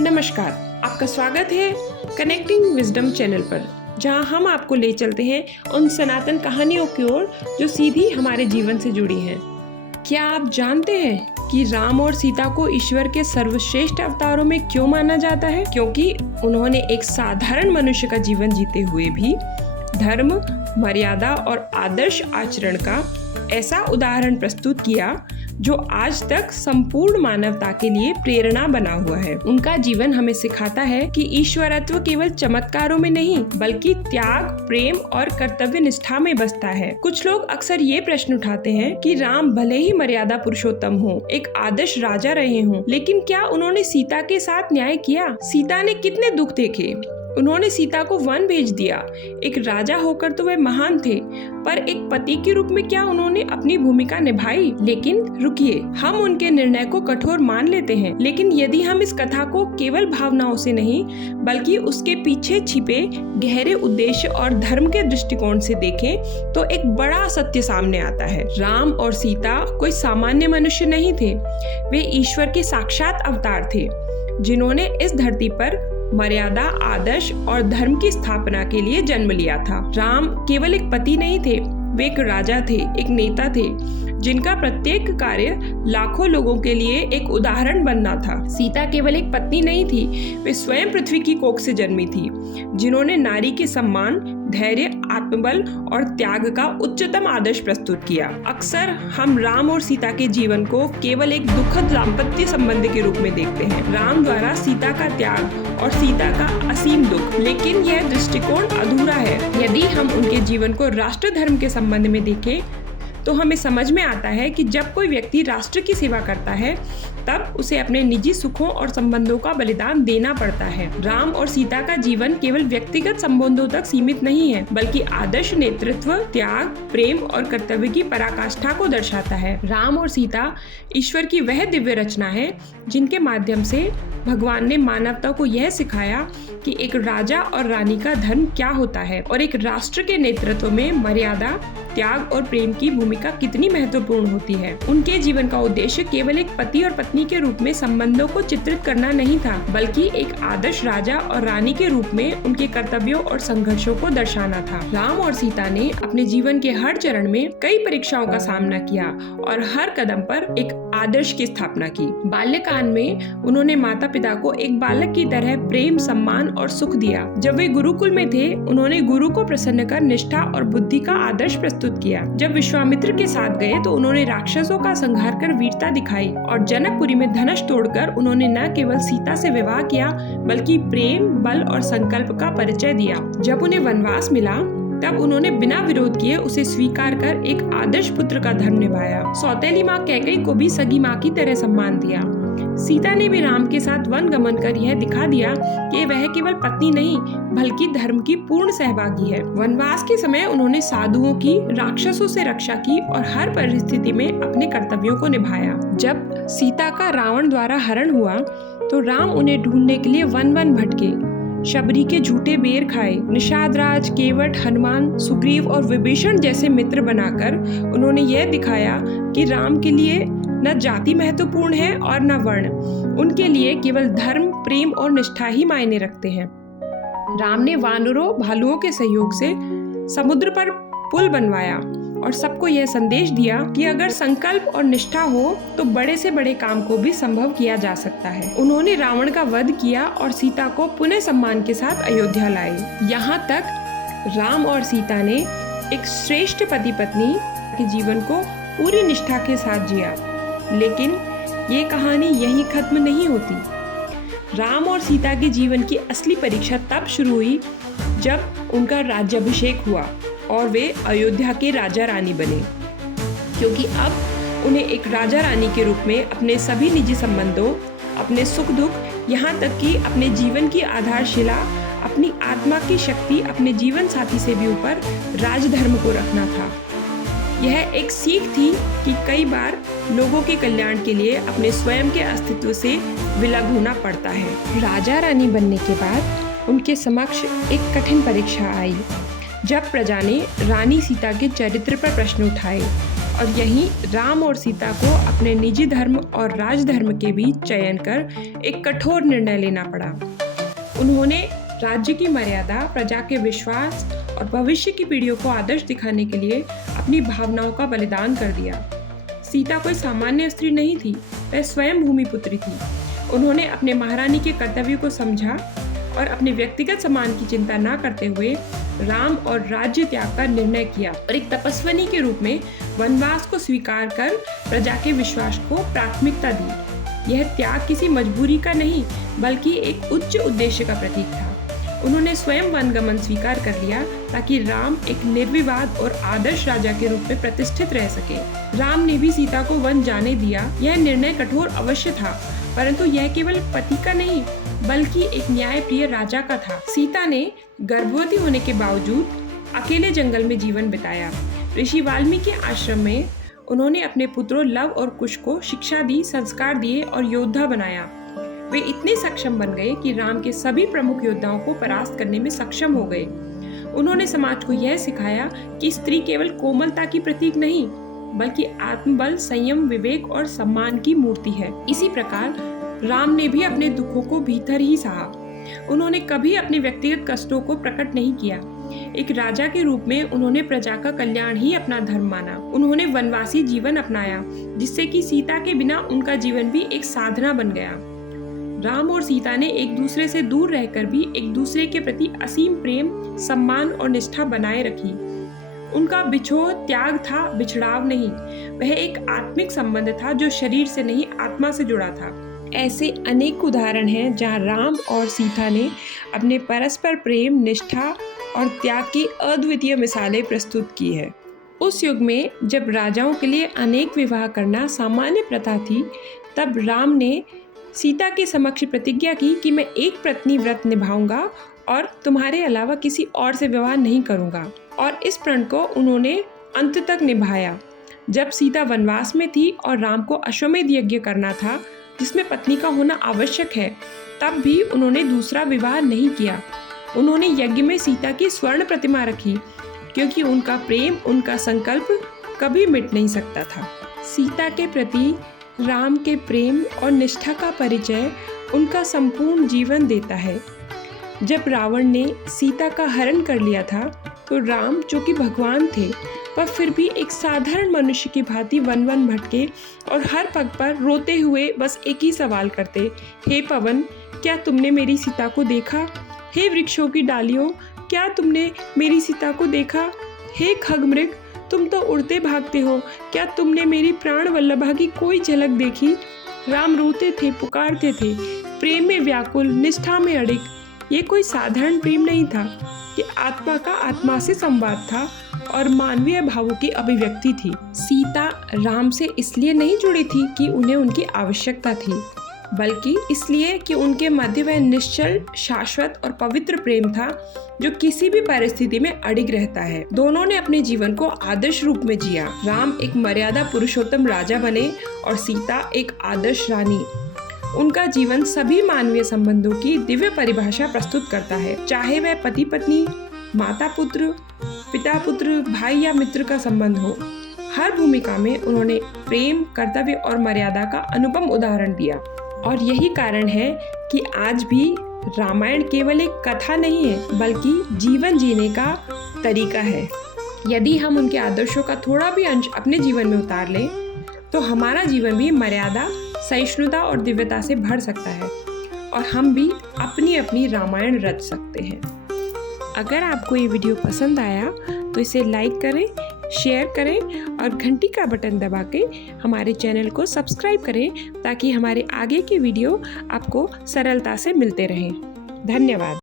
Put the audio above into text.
नमस्कार, आपका स्वागत है कनेक्टिंग विजडम चैनल पर, जहां हम आपको ले चलते हैं उन सनातन कहानियों की ओर जो सीधी हमारे जीवन से जुड़ी हैं। क्या आप जानते हैं कि राम और सीता को ईश्वर के सर्वश्रेष्ठ अवतारों में क्यों माना जाता है? क्योंकि उन्होंने एक साधारण मनुष्य का जीवन जीते हुए भी धर्म, मर्यादा और आदर्श आचरण का ऐसा उदाहरण प्रस्तुत किया जो आज तक संपूर्ण मानवता के लिए प्रेरणा बना हुआ है। उनका जीवन हमें सिखाता है कि ईश्वरत्व केवल चमत्कारों में नहीं बल्कि त्याग, प्रेम और कर्तव्य निष्ठा में बसता है। कुछ लोग अक्सर ये प्रश्न उठाते हैं कि राम भले ही मर्यादा पुरुषोत्तम हो, एक आदर्श राजा रहे हों, लेकिन क्या उन्होंने सीता के साथ न्याय किया? सीता ने कितने दुख देखे? उन्होंने सीता को वन भेज दिया। एक राजा होकर तो वे महान थे, पर एक पति के रूप में क्या उन्होंने अपनी भूमिका निभाई? लेकिन रुकिए, हम उनके निर्णय को कठोर मान लेते हैं, लेकिन यदि हम इस कथा को केवल भावनाओं से नहीं बल्कि उसके पीछे छिपे गहरे उद्देश्य और धर्म के दृष्टिकोण से देखें तो एक बड़ा सत्य सामने आता है। राम और सीता कोई सामान्य मनुष्य नहीं थे, वे ईश्वर के साक्षात अवतार थे जिन्होंने इस धरती पर मर्यादा, आदर्श और धर्म की स्थापना के लिए जन्म लिया था। राम केवल एक पति नहीं थे, वे एक राजा थे, एक नेता थे जिनका प्रत्येक कार्य लाखों लोगों के लिए एक उदाहरण बनना था। सीता केवल एक पत्नी नहीं थी, वे स्वयं पृथ्वी की कोख से जन्मी थी, जिन्होंने नारी के सम्मान, धैर्य, आत्मबल और त्याग का उच्चतम आदर्श प्रस्तुत किया। अक्सर हम राम और सीता के जीवन को केवल एक दुखद दाम्पत्य संबंध के रूप में देखते हैं, राम द्वारा सीता का त्याग और सीता का असीम दुख, लेकिन यह दृष्टिकोण अधूरा है। यदि हम उनके जीवन को राष्ट्र धर्म के संबंध में देखें तो हमें समझ में आता है कि जब कोई व्यक्ति राष्ट्र की सेवा करता है तब उसे अपने निजी सुखों और संबंधों का बलिदान देना पड़ता है। राम और सीता का जीवन केवल व्यक्तिगत संबंधों तक सीमित नहीं है बल्कि आदर्श नेतृत्व, त्याग, प्रेम और कर्तव्य की पराकाष्ठा को दर्शाता है। राम और सीता ईश्वर की वह दिव्य रचना है जिनके माध्यम से भगवान ने मानवता को यह सिखाया कि एक राजा और रानी का धर्म क्या होता है और एक राष्ट्र के नेतृत्व में मर्यादा, त्याग और प्रेम की भूमिका कितनी महत्वपूर्ण होती है। उनके जीवन का उद्देश्य केवल एक पति और पत्नी के रूप में संबंधों को चित्रित करना नहीं था बल्कि एक आदर्श राजा और रानी के रूप में उनके कर्तव्यों और संघर्षों को दर्शाना था। राम और सीता ने अपने जीवन के हर चरण में कई परीक्षाओं का सामना किया और हर कदम पर एक आदर्श की स्थापना की। बाल्यकाल में उन्होंने माता पिता को एक बालक की तरह प्रेम, सम्मान और सुख दिया। जब वे गुरुकुल में थे उन्होंने गुरु को प्रसन्न कर निष्ठा और बुद्धि का आदर्श प्रस्तुत किया। जब विश्वामित्र के साथ गए तो उन्होंने राक्षसों का संहार कर वीरता दिखाई और जनकपुरी में धनुष तोड़कर उन्होंने न केवल सीता से विवाह किया बल्कि प्रेम, बल और संकल्प का परिचय दिया। जब उन्हें वनवास मिला तब उन्होंने बिना विरोध किए उसे स्वीकार कर एक आदर्श पुत्र का धर्म निभाया। सौतेली माँ कैकेयी को भी सगी माँ की तरह सम्मान दिया। सीता ने भी राम के साथ वन गमन कर यह दिखा दिया कि वह केवल पत्नी नहीं बल्कि धर्म की पूर्ण सहभागी है। वनवास के समय उन्होंने साधुओं की, राक्षसों से रक्षा की और हर परिस्थिति में अपने कर्तव्यों को निभाया। जब सीता का रावण द्वारा हरण हुआ तो राम उन्हें ढूंढने के लिए वन वन भटके, शबरी के झूठे बेर खाए। निषाद राज, केवट, हनुमान, सुग्रीव और विभीषण जैसे मित्र बनाकर उन्होंने यह दिखाया कि राम के लिए न जाति महत्वपूर्ण है और न वर्ण, उनके लिए केवल धर्म, प्रेम और निष्ठा ही मायने रखते हैं। राम ने वानरों, भालुओं के सहयोग से समुद्र पर पुल बनवाया और सबको यह संदेश दिया कि अगर संकल्प और निष्ठा हो तो बड़े से बड़े काम को भी संभव किया जा सकता है। उन्होंने रावण का वध किया और सीता को पुनः सम्मान के साथ अयोध्या लाए। यहाँ तक राम और सीता ने एक श्रेष्ठ पति पत्नी के जीवन को पूरी निष्ठा के साथ जिया, लेकिन ये कहानी यहीं खत्म नहीं होती। राम और सीता के जीवन की असली परीक्षा तब शुरू हुई जब उनका राज्याभिषेक हुआ और वे अयोध्या के राजा रानी बने, क्योंकि अब उन्हें एक राजा रानी के रूप में अपने सभी निजी संबंधों, अपने सुख दुख, यहाँ तक कि अपने जीवन की आधारशिला, अपनी आत्मा की शक्ति अपने जीवन साथी से भी ऊपर राजधर्म को रखना था। यह एक सीख थी कि कई बार लोगों के कल्याण के लिए अपने स्वयं के अस्तित्व से विलग होना पड़ता है। राजा रानी बनने के बाद उनके समक्ष एक कठिन परीक्षा आई, जब प्रजा ने रानी सीता के चरित्र पर प्रश्न उठाए और यहीं राम और सीता को अपने निजी धर्म और राजधर्म के बीच चयन कर एक कठोर निर्णय लेना पड़ा। उन्होंने राज्य की मर्यादा, प्रजा के विश्वास और भविष्य की पीढ़ियों को आदर्श दिखाने के लिए अपनी भावनाओं का बलिदान कर दिया। सीता कोई सामान्य स्त्री नहीं थी, वह स्वयं भूमिपुत्री थी। उन्होंने अपने महारानी के कर्तव्यों को समझा और अपने व्यक्तिगत सम्मान की चिंता न करते हुए राम और राज्य त्याग का निर्णय किया और एक तपस्विनी के रूप में वनवास को स्वीकार कर प्रजा के विश्वास को प्राथमिकता दी। यह त्याग किसी मजबूरी का नहीं बल्कि एक उच्च उद्देश्य का प्रतीक था। उन्होंने स्वयं वनगमन स्वीकार कर लिया ताकि राम एक निर्विवाद और आदर्श राजा के रूप में प्रतिष्ठित रह सके। राम ने भी सीता को वन जाने दिया। यह निर्णय कठोर अवश्य था, परंतु यह केवल पति का नहीं बल्कि एक न्यायप्रिय राजा का था। सीता ने गर्भवती होने के बावजूद अकेले जंगल में जीवन बिताया। ऋषि वाल्मीकि आश्रम में उन्होंने अपने पुत्रों लव और कुश को शिक्षा दी, संस्कार दिए और योद्धा बनाया। वे इतने सक्षम बन गए कि राम के सभी प्रमुख योद्धाओं को परास्त करने में सक्षम हो गए। उन्होंने समाज को यह सिखाया कि स्त्री केवल कोमलता की प्रतीक नहीं बल्कि आत्मबल, संयम, विवेक और सम्मान की मूर्ति है। इसी प्रकार राम ने भी अपने दुखों को भीतर ही सहा। उन्होंने कभी अपने व्यक्तिगत कष्टों को प्रकट नहीं किया। एक राजा के रूप में उन्होंने प्रजा का कल्याण ही अपना धर्म माना। उन्होंने वनवासी जीवन अपनाया, जिससे कि सीता के बिना उनका जीवन भी एक साधना बन गया। राम और सीता ने एक दूसरे से दूर रहकर भी एक दूसरे के प्रति असीम प्रेम, सम्मान और निष्ठा बनाए रखी। उनका बिछोह त्याग था, बिछड़ाव नहीं। वह एक आत्मिक संबंध था जो शरीर से नहीं आत्मा से जुड़ा था। ऐसे अनेक उदाहरण हैं जहां राम और सीता ने अपने परस्पर प्रेम, निष्ठा और त्याग की अद्वितीय मिसालें प्रस्तुत की है। उस युग में जब राजाओं के लिए अनेक विवाह करना सामान्य प्रथा थी, तब राम ने सीता के समक्ष प्रतिज्ञा की कि मैं एक पत्नी व्रत निभाऊंगा और तुम्हारे अलावा किसी और से विवाह नहीं करूंगा। और इस प्रण को उन्होंने अंत तक निभाया। जब सीता वनवास में थी और राम को अश्वमेध यज्ञ करना था, जिसमें पत्नी का होना आवश्यक है, तब भी उन्होंने दूसरा विवाह नहीं किया। उन्होंने यज्ञ में सीता की स्वर्ण प्रतिमा रखी, क्योंकि उनका प्रेम, उनका संकल्प कभी मिट नहीं सकता था। सीता के प्रति राम के प्रेम और निष्ठा का परिचय उनका संपूर्ण जीवन देता है। जब रावण ने सीता का हरण कर लिया था, तो राम, जो कि भगवान थे, पर फिर भी एक साधारण मनुष्य की भांति वन वन भटके और हर पग पर रोते हुए बस एक ही सवाल करते, हे पवन, क्या तुमने मेरी सीता को देखा? हे वृक्षों की डालियों, क्या तुमने मेरी सीता को देखा? हे खगमृग, तुम तो उड़ते भागते हो, क्या तुमने मेरी प्राण वल्लभा की कोई झलक देखी? राम रोते थे, पुकारते थे, प्रेम में व्याकुल, निष्ठा में अडिग। ये कोई साधारण प्रेम नहीं था, ये आत्मा का आत्मा से संवाद था और मानवीय भावों की अभिव्यक्ति थी। सीता राम से इसलिए नहीं जुड़ी थी कि उन्हें उनकी आवश्यकता थी, बल्कि इसलिए कि उनके मध्य वह निश्चल, शाश्वत और पवित्र प्रेम था जो किसी भी परिस्थिति में अडिग रहता है। दोनों ने अपने जीवन को आदर्श रूप में जिया। राम एक मर्यादा पुरुषोत्तम राजा बने और सीता एक आदर्श रानी। उनका जीवन सभी मानवीय संबंधों की दिव्य परिभाषा प्रस्तुत करता है, चाहे वह पति पत्नी, माता पुत्र, पिता पुत्र, भाई या मित्र का संबंध हो। हर भूमिका में उन्होंने प्रेम, कर्तव्य और मर्यादा का अनुपम उदाहरण दिया। और यही कारण है कि आज भी रामायण केवल एक कथा नहीं है, बल्कि जीवन जीने का तरीका है। यदि हम उनके आदर्शों का थोड़ा भी अंश अपने जीवन में उतार लें, तो हमारा जीवन भी मर्यादा, सहिष्णुता और दिव्यता से भर सकता है और हम भी अपनी अपनी रामायण रच सकते हैं। अगर आपको ये वीडियो पसंद आया तो इसे लाइक करें, शेयर करें और घंटी का बटन दबा के हमारे चैनल को सब्सक्राइब करें, ताकि हमारे आगे के वीडियो आपको सरलता से मिलते रहें। धन्यवाद।